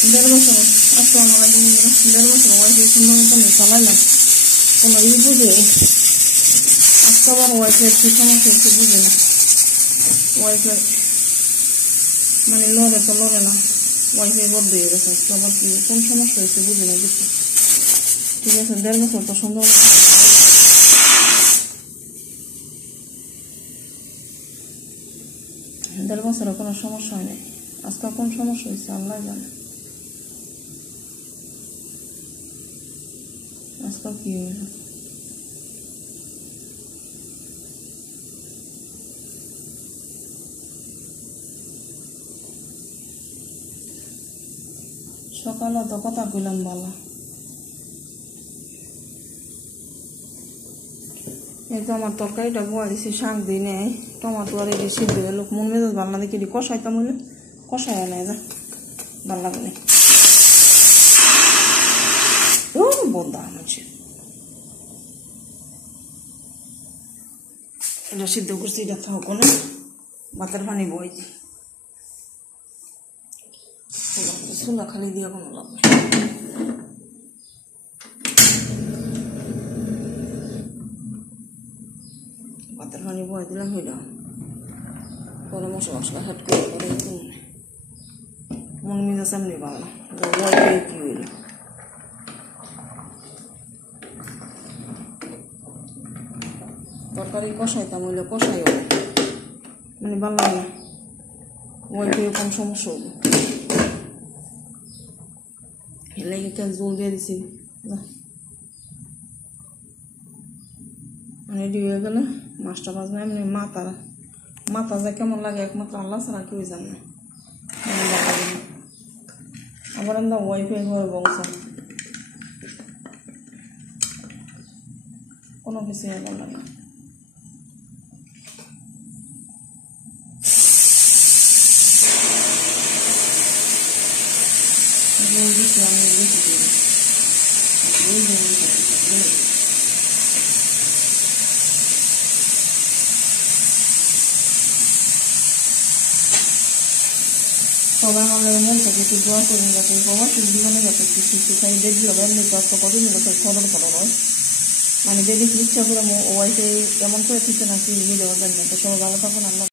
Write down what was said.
দেড় বছর। আসসালামু আলাইকুম বন্ধুরা। দেড় বছর ওয়াইফাই সুন্দর মতন চালাইলাম, কোনো বুঝে আজকে আবার ওয়াইফাই কি সমস্যা হচ্ছে বুঝে না। ওয়াইফাই মানে লড়ে তো লড়ে না, ওয়াইফাই বন্ধ হয়ে গেছে। আজকে আবার কি কোন সমস্যা হয়েছে বুঝে না কিছু। ঠিক আছে, দেড় বছর তো সুন্দর দেড় বছরে কোনো সমস্যা হয় নাই, আজকে কোন সমস্যা হয়েছে আল্লাহ জানে। আজকে কি হয়েছে সকালে তো কথা কইলাম ভালো। এই তো আমার তরকারিটা বয়া দিছি, শাক দিই নেই, টমাটো আর এই সিদ্ধ লোক মন মেজাজ ভালো না দেখি কষাইতাম হইলে কষাই নাই যা ভাল লাগে না। বন্ধা মানুষের এটা সিদ্ধ করছি, এটা থাক না ভাতের পানি বইছি চুলা খালি দিয়ে কোনো লাগবে। ভাতের পানি বয়ে দিলাম, হইল পরে মশলা মশলা হাট করে পরে মন মেজাজ এমনি ভালো না, কি হইল তরকারি কষাইতাম হইলে কষাই হবে মানে ভালো লাগে না, ওয়াইফাই কম সমস্যা হইল এলাকা কেন জল দিয়ে দিছি রেডি হয়ে গেলে মাছটা বাজনা এমনি মাথা যায় কেমন লাগে একমাত্র আল্লাহ ছাড়া কেউ জানে না। আবার আমরা ওয়াইফাই ঘরে বংশ কোনো কিছু ভালো লাগে না। সবাই আমার লাগে মন থাকে একটু দোয়া করেন যাতে প্রবাসী জীবনে যাতে কিছু শিখাই দেখল এমনি কষ্ট করেন যাতে খরর হয় মানে যদি ইচ্ছা করে ওয়াইফাই এমন করে ঠিক নাকি ভিডিও দেন। তো সবাই ভালো থাকুন। আমরা